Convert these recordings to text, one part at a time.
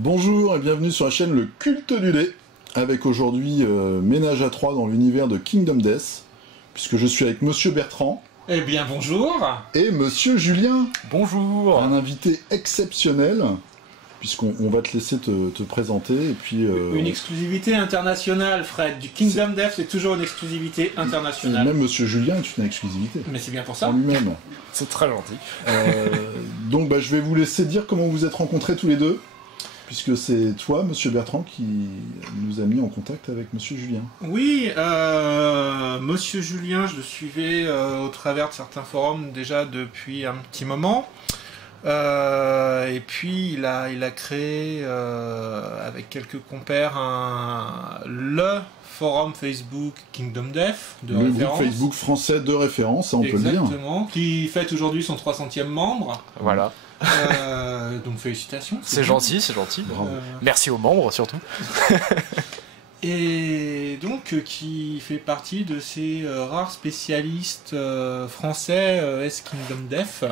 Bonjour et bienvenue sur la chaîne Le Culte du Lait, avec aujourd'hui ménage à trois dans l'univers de Kingdom Death, puisque je suis avec Monsieur Bertrand. Eh bien bonjour. Et Monsieur Julien. Bonjour. Un invité exceptionnel, puisqu'on va te laisser te présenter et puis... Une exclusivité internationale, Fred. Du Kingdom Death, c'est toujours une exclusivité internationale. Même Monsieur Julien est une exclusivité. Mais c'est bien pour ça. En lui-même. C'est très gentil. Donc je vais vous laisser dire comment vous êtes rencontrés tous les deux, puisque c'est toi, Monsieur Bertrand, qui nous a mis en contact avec Monsieur Julien. Oui, Monsieur Julien, je le suivais au travers de certains forums déjà depuis un petit moment. Et puis il a créé avec quelques compères le forum Facebook Kingdom Death de le référence. groupe Facebook français de référence, on peut le dire. Exactement, qui fête aujourd'hui son 300e membre. Voilà. Donc félicitations. C'est gentil, c'est gentil. Bravo. Merci aux membres surtout. Et donc qui fait partie de ces rares spécialistes français Kingdom Death.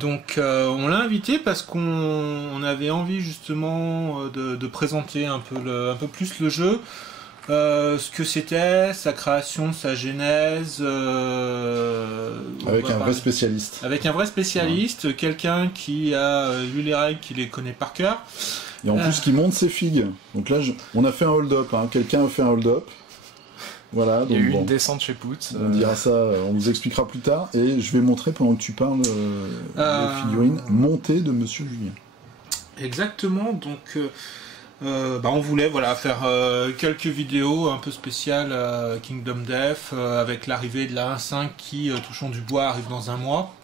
Donc on l'a invité parce qu'on avait envie justement de présenter un peu plus le jeu, ce que c'était, sa création, sa genèse. Avec un vrai spécialiste. Avec un vrai spécialiste, quelqu'un qui a lu les règles, qui les connaît par cœur. Et en plus qui monte ses figues. Donc là, on a fait un hold-up, hein. Quelqu'un a fait un hold-up. Voilà, donc il y a eu une descente chez Poots. On dira ça, on vous expliquera plus tard. Et je vais montrer pendant que tu parles les figurines montées de Monsieur Julien. Exactement, donc on voulait faire quelques vidéos un peu spéciales Kingdom Death avec l'arrivée de la 1.5 qui, touchons du bois, arrive dans un mois.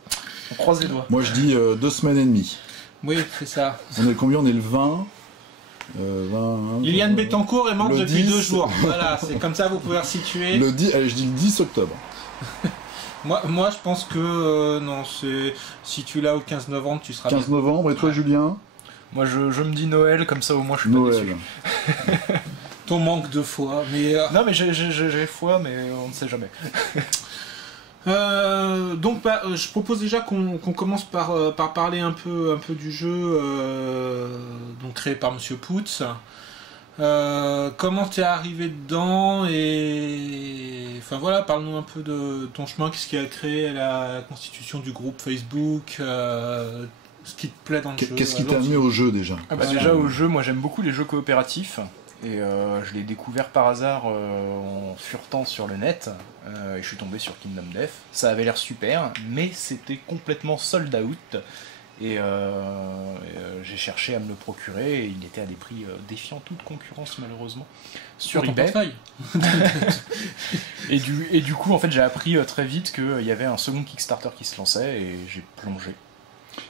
On croise les doigts. Moi je dis 2 semaines et demie. Oui, c'est ça. On est combien? On est le 20. 20 Liliane Bettencourt est morte depuis 10. 2 jours. Voilà, c'est comme ça vous pouvez resituer. Le 10, allez, je dis le 10 octobre. moi je pense que non, si tu l'as au 15 novembre, tu seras 15 bien. novembre, et toi Julien? Moi je me dis Noël, comme ça au moins je suis pas Noël. déçu. Ton manque de foi, mais... Non mais j'ai foi, mais on ne sait jamais. Je propose déjà qu'on commence par parler un peu du jeu donc créé par Monsieur Poots. Comment t'es arrivé dedans et enfin voilà, parle-nous un peu de ton chemin, qu'est-ce qui a créé la constitution du groupe Facebook, ce qui te plaît dans le jeu. Qu'est-ce qui t'a amené au jeu déjà? Déjà au jeu, moi j'aime beaucoup les jeux coopératifs. Et je l'ai découvert par hasard en furetant sur le net, et je suis tombé sur Kingdom Death. Ça avait l'air super, mais c'était complètement sold out, et j'ai cherché à me le procurer, et il était à des prix défiant toute concurrence malheureusement, sur eBay. et du coup en fait j'ai appris très vite qu'il y avait un second Kickstarter qui se lançait, et j'ai plongé.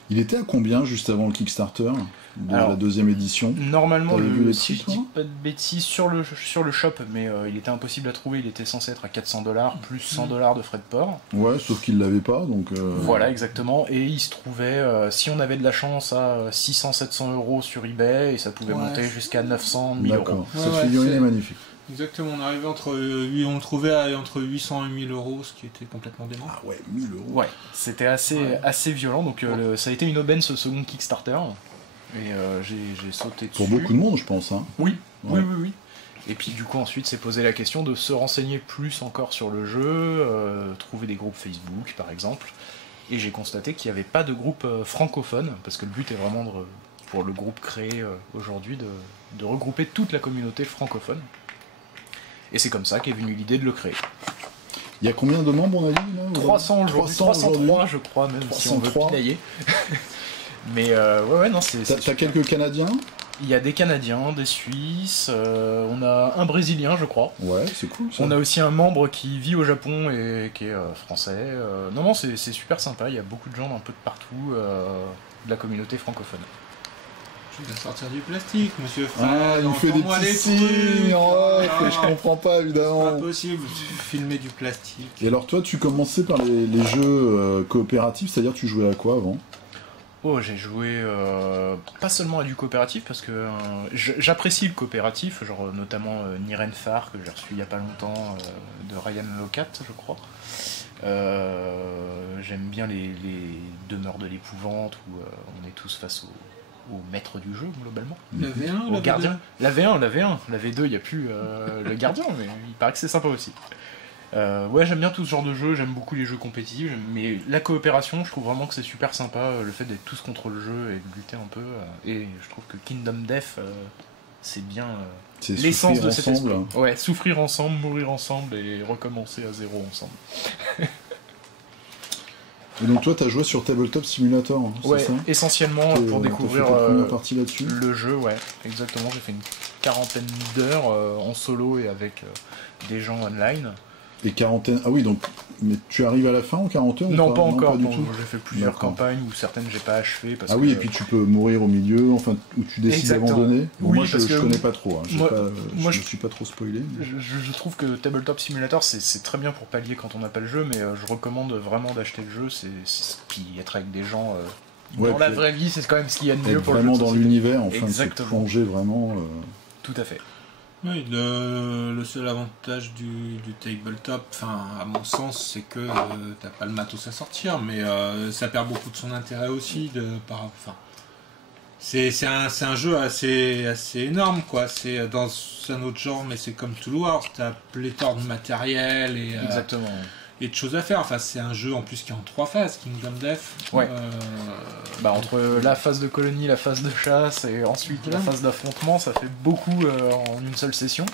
Il était à combien juste avant le Kickstarter de la deuxième édition? Normalement, si si je dis pas de bêtises, sur le shop, mais il était impossible à trouver, il était censé être à 400$ plus 100$ de frais de port. Ouais, sauf qu'il l'avait pas, donc... Voilà, exactement, et il se trouvait, si on avait de la chance, à 600-700€ sur eBay, et ça pouvait monter jusqu'à 900-1000€. D'accord, cette figurine est magnifique. Exactement, on arrivait on le trouvait entre 800 et 1000 euros, ce qui était complètement dément. Ah ouais, 1000 euros. Ouais, c'était assez violent, donc ça a été une aubaine ce second Kickstarter, et j'ai sauté dessus. Pour beaucoup de monde, je pense. Hein. Oui, ouais. oui. Et puis du coup ensuite s'est posé la question de se renseigner plus encore sur le jeu, trouver des groupes Facebook par exemple, et j'ai constaté qu'il n'y avait pas de groupe francophone, parce que le but est vraiment pour le groupe créé aujourd'hui de regrouper toute la communauté francophone. Et c'est comme ça qu'est venue l'idée de le créer. Il y a combien de membres on a dit là, 300 aujourd'hui, 303 je crois, même 303. Si on veut pinailler. Mais ouais non c'est... T'as quelques Canadiens? Il y a des Canadiens, des Suisses, on a un Brésilien je crois. Ouais, c'est cool ça. On a aussi un membre qui vit au Japon et qui est français. Non c'est super sympa, il y a beaucoup de gens un peu de partout de la communauté francophone. Il va sortir du plastique, monsieur Fred. Ah, il fait des petits signes, je comprends pas évidemment. C'est pas possible, filmer du plastique. Et alors toi, tu commençais par les jeux coopératifs, c'est-à-dire tu jouais à quoi avant? Oh, j'ai joué pas seulement à du coopératif, parce que j'apprécie le coopératif, genre notamment Nirenfar, que j'ai reçu il y a pas longtemps, de Ryan Locat, je crois. J'aime bien les demeures de l'épouvante, où on est tous face au maître du jeu, globalement. La V1 ou Au la gardien. La V1, la V1. La V2, il n'y a plus le gardien, mais il paraît que c'est sympa aussi. Ouais, j'aime bien tout ce genre de jeu, j'aime beaucoup les jeux compétitifs, mais la coopération, je trouve vraiment que c'est super sympa, le fait d'être tous contre le jeu et de lutter un peu. Et je trouve que Kingdom Death, c'est bien C'est l'essence de cet ensemble. esprit. Ouais, souffrir ensemble, mourir ensemble et recommencer à zéro ensemble. Et donc toi, t'as joué sur Tabletop Simulator, hein, Ouais, c'est ça essentiellement pour découvrir t'as fait ta première partie là-dessus. le jeu, ouais, exactement. J'ai fait une quarantaine d'heures en solo et avec des gens online. Et quarantaine... Ah oui, donc... Mais tu arrives à la fin en 40 heures Non, ou pas encore. pas du Bon, tout. j'ai fait plusieurs D'accord. campagnes où certaines j'ai pas achevées. Parce Ah oui, que... et puis tu peux mourir au milieu, enfin, où tu décides Exactement. d'abandonner. Bon, Oui, moi, parce je que connais pas trop, hein. moi, Je me suis pas trop spoilé. Mais... Je trouve que Tabletop Simulator c'est très bien pour pallier quand on n'a pas le jeu, mais je recommande vraiment d'acheter le jeu. Puis être avec des gens Ouais, dans la puis vraie vie, c'est quand même ce qu'il y a de mieux être pour le jeu. vraiment de dans société. l'univers, enfin, de se Exactement. plonger vraiment... Tout à fait. Oui, le seul avantage du tabletop, enfin, à mon sens, c'est que t'as pas le matos à sortir, mais ça perd beaucoup de son intérêt aussi. C'est un jeu assez énorme, quoi. C'est dans un autre genre, mais c'est comme Tool Wars, t'as pléthore de matériel Exactement. et de choses à faire. Enfin, c'est un jeu en plus qui est en 3 phases, Kingdom Death. Ouais. Entre la phase de colonie, la phase de chasse et ensuite la phase d'affrontement, ça fait beaucoup en une seule session.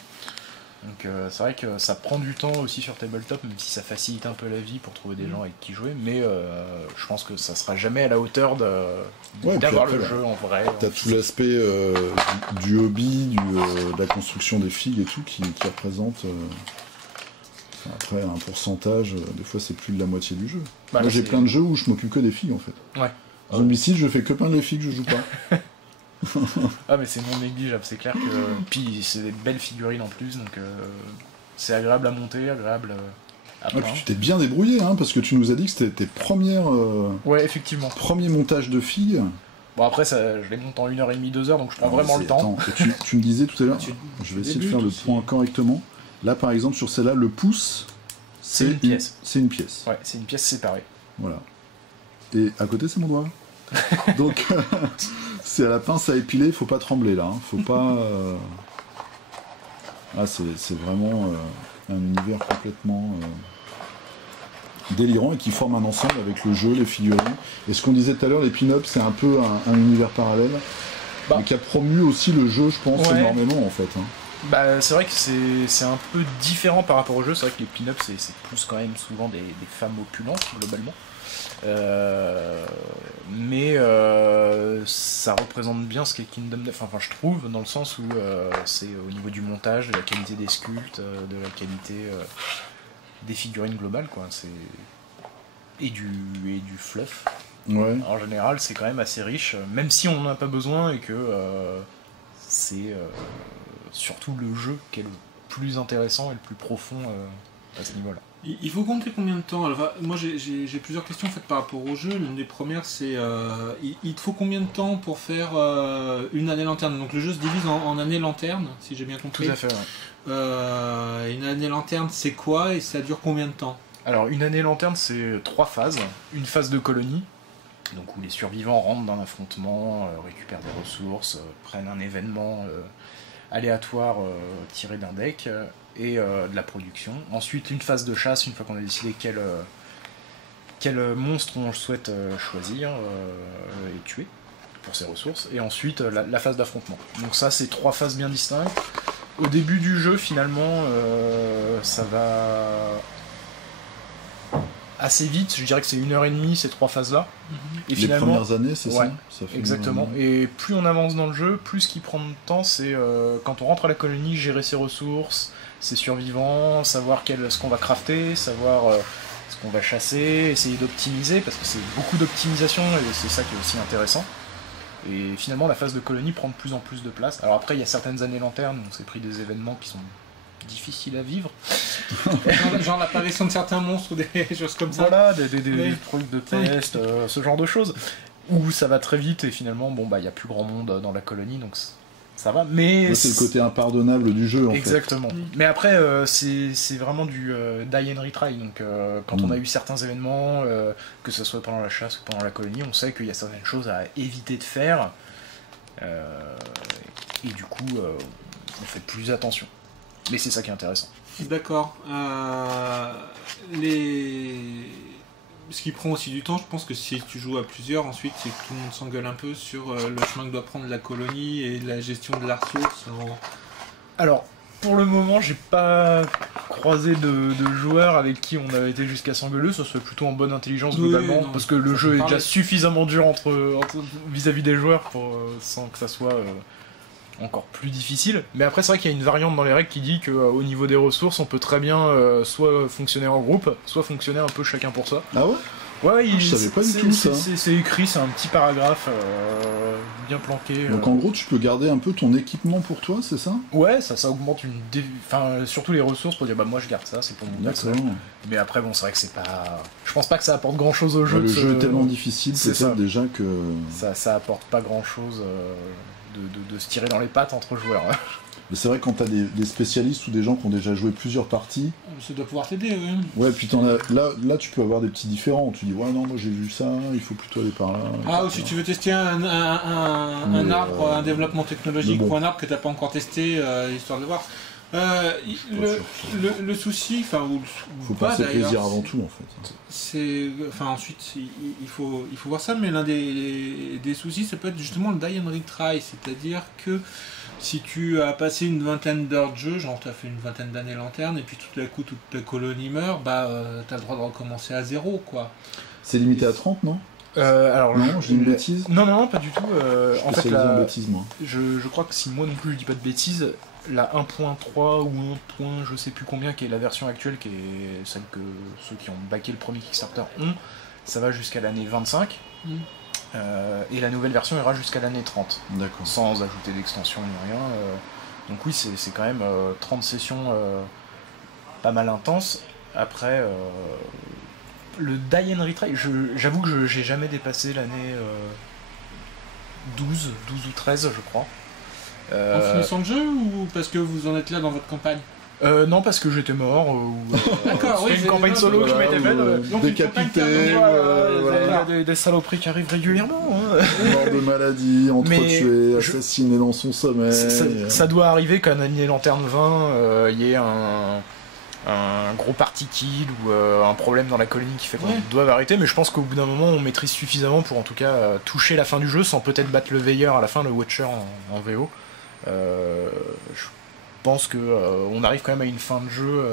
Donc c'est vrai que ça prend du temps aussi sur Tabletop, même si ça facilite un peu la vie pour trouver des gens avec qui jouer, mais je pense que ça sera jamais à la hauteur d'avoir puis le après, jeu en vrai. T'as tout l'aspect du hobby, de la construction des figues et tout, qui représente... Après, un pourcentage, des fois c'est plus de la moitié du jeu. Moi j'ai plein de jeux où je m'occupe que des figues en fait. Ouais. Zombicide, je fais que peindre les figues, je joue pas. Ah mais c'est non négligeable, c'est clair que... Puis c'est des belles figurines en plus, donc c'est agréable à monter, agréable à Ouais, peindre. puis tu t'es bien débrouillé, hein, parce que tu nous as dit que c'était tes premiers montages de figues. Bon après ça, je les monte en 1h30, 2h, donc je prends vraiment le temps. Attends, tu me disais tout à l'heure, je vais essayer de faire le point correctement. Là par exemple sur celle-là, le pouce, C'est une pièce. C'est une pièce. Ouais, c'est une pièce séparée. Voilà. Et à côté c'est mon doigt. Donc c'est à la pince à épiler, il faut pas trembler là, hein. Faut pas... Ah c'est vraiment un univers complètement délirant et qui forme un ensemble avec le jeu, les figurines. Et ce qu'on disait tout à l'heure, les pin-ups, c'est un peu un univers parallèle, mais qui a promu aussi le jeu, je pense, énormément en fait. Hein. Bah, c'est vrai que c'est un peu différent par rapport au jeu. C'est vrai que les pin-ups, c'est plus quand même souvent des femmes opulentes, globalement. Mais ça représente bien ce qu'est Kingdom Death, enfin je trouve, dans le sens où c'est au niveau du montage, de la qualité des sculptes, de la qualité des figurines globales, quoi. Et du fluff. Ouais. En général, c'est quand même assez riche, même si on n'en a pas besoin et que c'est surtout le jeu qui est le plus intéressant et le plus profond à ce niveau-là. Il faut compter combien de temps? Alors, moi j'ai plusieurs questions en fait, par rapport au jeu. L'une des premières c'est il te faut combien de temps pour faire une année lanterne? Donc le jeu se divise en années lanterne, si j'ai bien compris. Tout à fait, ouais. Une année lanterne c'est quoi et ça dure combien de temps? Alors une année lanterne c'est 3 phases. Une phase de colonie, donc où les survivants rentrent dans l'affrontement, récupèrent des ressources, prennent un événement aléatoire tiré d'un deck, et de la production. Ensuite, une phase de chasse, une fois qu'on a décidé quel monstre on souhaite choisir et tuer pour ses ressources. Et ensuite, la phase d'affrontement. Donc ça, c'est 3 phases bien distinctes. Au début du jeu, finalement, ça va assez vite. Je dirais que c'est 1h30 ces 3 phases-là. Et les premières années, c'est ouais, ça fait exactement. Et plus on avance dans le jeu, plus ce qui prend de temps, c'est quand on rentre à la colonie, gérer ses ressources, ses survivants, savoir ce qu'on va crafter, savoir ce qu'on va chasser, essayer d'optimiser, parce que c'est beaucoup d'optimisation et c'est ça qui est aussi intéressant. Et finalement, la phase de colonie prend de plus en plus de place. Alors après, il y a certaines années lanternes où on s'est pris des événements qui sont difficiles à vivre. Genre l'apparition de certains monstres ou des choses comme ça. Voilà, des trucs de test, ce genre de choses. Où ça va très vite et finalement, bon bah il n'y a plus grand monde dans la colonie, donc ça va. Mais c'est le côté impardonnable du jeu en exactement. fait. Mais après, c'est vraiment du die and retry. Donc quand on a eu certains événements, que ce soit pendant la chasse ou pendant la colonie, on sait qu'il y a certaines choses à éviter de faire. Et du coup, on fait plus attention. Mais c'est ça qui est intéressant. D'accord. Ce qui prend aussi du temps, je pense que si tu joues à plusieurs, ensuite, c'est que tout le monde s'engueule un peu sur le chemin que doit prendre la colonie et la gestion de la ressource. Alors, pour le moment, j'ai pas croisé de joueurs avec qui on a été jusqu'à s'engueuler. Ça serait plutôt en bonne intelligence globalement, parce que le jeu est déjà suffisamment dur vis-à-vis des joueurs sans que ça soit encore plus difficile. Mais après, c'est vrai qu'il y a une variante dans les règles qui dit qu'au niveau des ressources, on peut très bien soit fonctionner en groupe, soit fonctionner un peu chacun pour soi. Ah ouais? Ouais, je savais pas du tout ça. C'est écrit, c'est un petit paragraphe bien planqué. Donc en gros, tu peux garder un peu ton équipement pour toi, c'est ça? Ouais, ça augmente surtout les ressources pour dire bah moi je garde ça, c'est pour mon D'accord. Mais après bon, c'est vrai que c'est pas. Je pense pas que ça apporte grand chose au jeu. Le jeu est tellement difficile, c'est ça déjà que. Ça apporte pas grand chose de se tirer dans les pattes entre joueurs. Mais c'est vrai quand t'as des spécialistes ou des gens qui ont déjà joué plusieurs parties. Ça doit pouvoir t'aider, oui. Ouais, puis là tu peux avoir des petits différents. Tu dis ouais non moi j'ai vu ça, il faut plutôt aller par là. Ah ou si tu veux tester un arbre, un développement technologique ou un arbre que t'as pas encore testé, histoire de voir. Le souci, faut pas se plaisir avant tout en fait. Ensuite il faut voir ça, mais l'un des soucis ça peut être justement le die and retry, c'est-à-dire que si tu as passé une vingtaine d'heures de jeu, genre tu as fait une vingtaine d'années lanterne, et puis tout à coup toute ta colonie meurt, bah tu as le droit de recommencer à zéro, quoi. C'est limité à 30, non? Alors non, je dis une bêtise. Non, pas du tout. En fait, une bêtise, moi. Je crois que si moi non plus je dis pas de bêtises, la 1.3 ou 1. Je sais plus combien, qui est la version actuelle, qui est celle que ceux qui ont backé le premier Kickstarter ont, ça va jusqu'à l'année 25. Et la nouvelle version ira jusqu'à l'année 30. D'accord. Sans ajouter d'extension ni rien. Donc oui, c'est quand même 30 sessions pas mal intenses. Après, le die and retry, j'avoue que j'ai jamais dépassé l'année 12 ou 13, je crois. En finissant le jeu ou parce que vous en êtes là dans votre campagne? Non, parce que j'étais mort. D'accord, oui. C'est une campagne solo que je m'étais faite. Décapité. Il y a des saloperies qui arrivent régulièrement. Mort de maladie, entretué, assassiné dans son sommeil. Ça doit arriver qu'à Année Lanterne 20, il y ait un gros party kill ou un problème dans la colonie qui fait qu'on doit arrêter, mais je pense qu'au bout d'un moment on maîtrise suffisamment pour en tout cas toucher la fin du jeu sans peut-être battre le veilleur à la fin, le Watcher en VO. Je pense qu'on arrive quand même à une fin de jeu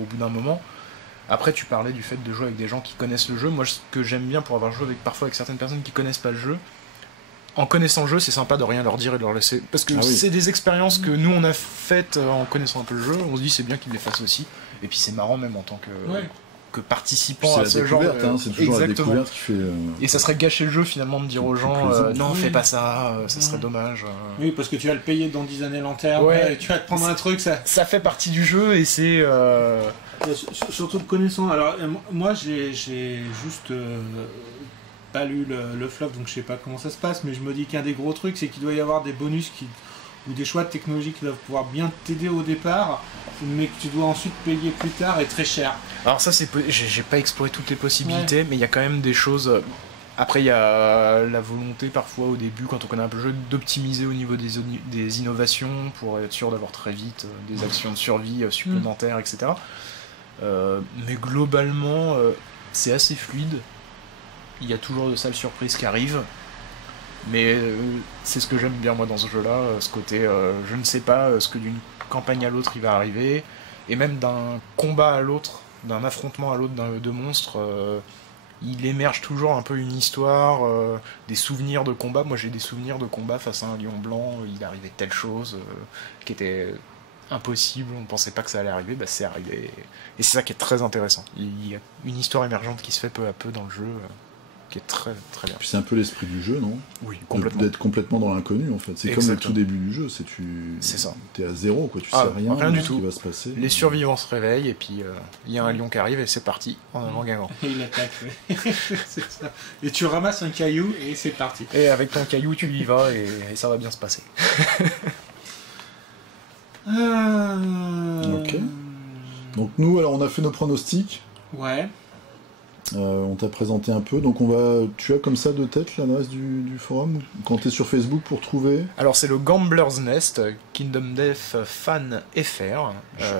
au bout d'un moment. Après, tu parlais du fait de jouer avec des gens qui connaissent le jeu. Moi, ce que j'aime bien pour avoir joué parfois avec certaines personnes qui connaissent pas le jeu, en connaissant le jeu, c'est sympa de rien leur dire et de leur laisser. Parce que c'est des expériences que nous on a faites en connaissant un peu le jeu. On se dit c'est bien qu'ils les fassent aussi. Et puis c'est marrant même en tant que participant à ce genre. C'est toujours la découverte qui fait. Et ça serait gâcher le jeu finalement de dire aux gens non, fais pas ça, ça serait dommage. Oui, parce que tu vas le payer dans 10 années lanterne, tu vas te prendre un truc, ça fait partie du jeu et c'est. Surtout connaissant. Alors, moi j'ai juste pas lu le flop, donc je sais pas comment ça se passe, mais je me dis qu'un des gros trucs, c'est qu'il doit y avoir des bonus ou des choix de technologie qui doivent pouvoir bien t'aider au départ, mais que tu dois ensuite payer plus tard et très cher. Alors ça, j'ai pas exploré toutes les possibilités, mais il y a quand même des choses. Après, il y a la volonté parfois au début, quand on connaît un peu le jeu, d'optimiser au niveau des innovations pour être sûr d'avoir très vite des actions de survie supplémentaires, etc. Mais globalement, c'est assez fluide. Il y a toujours de sales surprises qui arrivent. Mais c'est ce que j'aime bien moi dans ce jeu-là, ce côté je ne sais pas ce que d'une campagne à l'autre il va arriver, et même d'un combat à l'autre, d'un affrontement à l'autre de monstres, il émerge toujours un peu une histoire, des souvenirs de combat. Moi j'ai des souvenirs de combat face à un lion blanc, il arrivait telle chose qui était impossible, on ne pensait pas que ça allait arriver, bah c'est arrivé, et c'est ça qui est très intéressant. Il y a une histoire émergente qui se fait peu à peu dans le jeu, qui est très très bien. Puis c'est un peu l'esprit du jeu, non? Oui, complètement. D'être complètement dans l'inconnu en fait. C'est comme le tout début du jeu, c'est ça. T'es à zéro, quoi. Tu sais rien du tout. Qui va se passer. Les survivants se réveillent et puis il y a un lion qui arrive et c'est parti en avant Guingamp. Et il attaque. C'est ça. Et tu ramasses un caillou et c'est parti. Et avec ton caillou tu y vas et ça va bien se passer. Ok. Donc nous alors on a fait nos pronostics. Ouais. On t'a présenté un peu, donc tu as comme ça de tête l'adresse du forum quand tu es sur Facebook pour trouver. Alors c'est le Gambler's Nest, Kingdom Death Fan FR.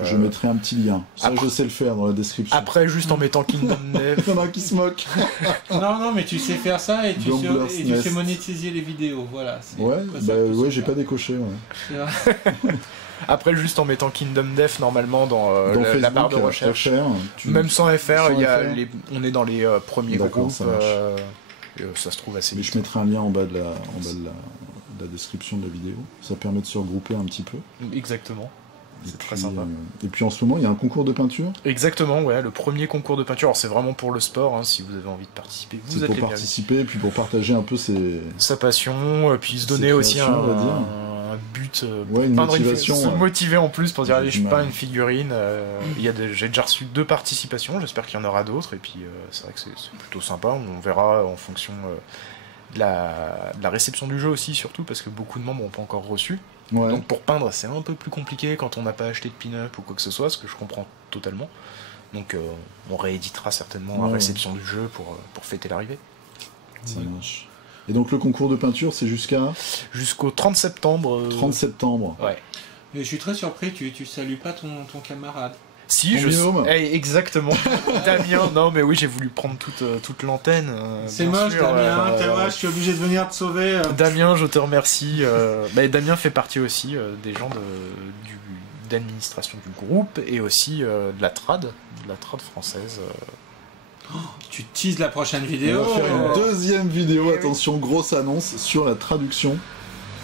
Je mettrai un petit lien. Ça, après, je sais le faire dans la description. Après, juste en mettant Kingdom Death. Il y en a qui se moquent. Non, mais tu sais faire ça et tu sais monétiser les vidéos. Voilà. Ouais, j'ai pas décoché. Ouais. C'est vrai. Après, juste en mettant Kingdom Death normalement dans la barre de recherche. Même sans FR, on est dans les premiers groupes. Ça se trouve assez vite. Mais je mettrai un lien en bas de la description de la vidéo. Ça permet de se regrouper un petit peu. Exactement. C'est très sympa. Et puis en ce moment, il y a un concours de peinture. Exactement, ouais, le premier concours de peinture. Alors c'est vraiment pour le sport, hein, si vous avez envie de participer. C'est pour participer, et puis pour partager un peu sa passion, puis se donner aussi un but, une motivation, se motiver en plus pour dire allez, je peins une figurine. J'ai déjà reçu 2 participations, j'espère qu'il y en aura d'autres. Et puis c'est vrai que c'est plutôt sympa. On verra en fonction de la réception du jeu aussi, surtout parce que beaucoup de membres n'ont pas encore reçu. Ouais. Donc pour peindre, c'est un peu plus compliqué quand on n'a pas acheté de pin-up ou quoi que ce soit, ce que je comprends totalement. Donc on rééditera certainement la réception du jeu pour fêter l'arrivée. Ça marche. Et donc le concours de peinture, c'est jusqu'au 30 septembre. 30 septembre. Ouais. Mais je suis très surpris, tu salues pas ton camarade. Si, exactement. Damien, non mais oui, j'ai voulu prendre toute l'antenne. C'est moche, Damien, je suis obligé de venir te sauver. Damien, je te remercie. Damien fait partie aussi des gens d'administration du groupe et aussi de la trad française. Tu teases la prochaine vidéo. On va faire une deuxième vidéo, attention, grosse annonce sur la traduction.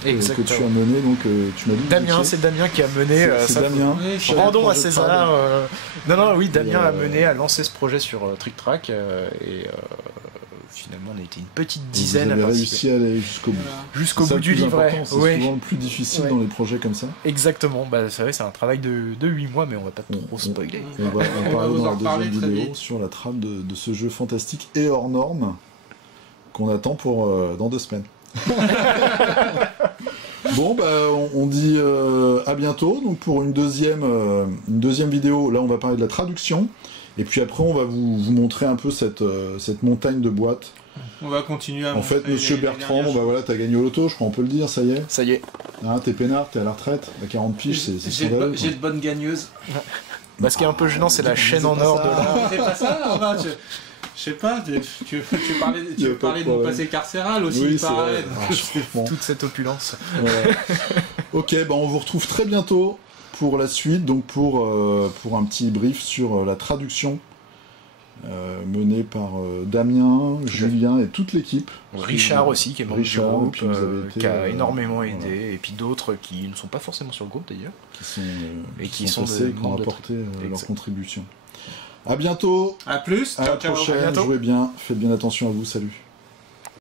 Que tu as mené, donc tu m'as dit. Damien, c'est Damien qui a mené. C'est Damien. Rendons à César. Damien a lancé ce projet sur Trick Track et finalement on a été une petite dizaine. Vous avez réussi à aller jusqu'au bout. Jusqu'au bout du livret. C'est souvent le plus difficile dans les projets comme ça. Exactement. C'est un travail de 8 mois, mais on va pas trop spoiler. On va parler dans la deuxième vidéo sur la trame de ce jeu fantastique et hors norme qu'on attend pour dans 2 semaines. Bon, on dit à bientôt donc pour une deuxième vidéo. Là on va parler de la traduction et puis après on va vous montrer un peu cette montagne de boîtes. On va continuer à en fait monsieur Bertrand, t'as gagné au loto, je crois on peut le dire, ça y est. Hein, t'es peinard, t'es à la retraite, à 40 piges, c'est j'ai de bonnes gagneuses. Ce qui est un peu gênant, c'est la chaîne en or de là. C'est pas ça, je sais pas, tu parlais de mon passé carcéral aussi, oui, pareil. Toute cette opulence. Ouais. Ok, on vous retrouve très bientôt pour la suite, donc pour un petit brief sur la traduction menée par Damien, Julien et toute l'équipe. Richard aussi, qui est membre du groupe, qui a énormément aidé, et puis d'autres qui ne sont pas forcément sur le groupe d'ailleurs. Qui sont apporté leur contribution. À bientôt. À plus. À la prochaine. Jouez bien. Faites bien attention à vous. Salut.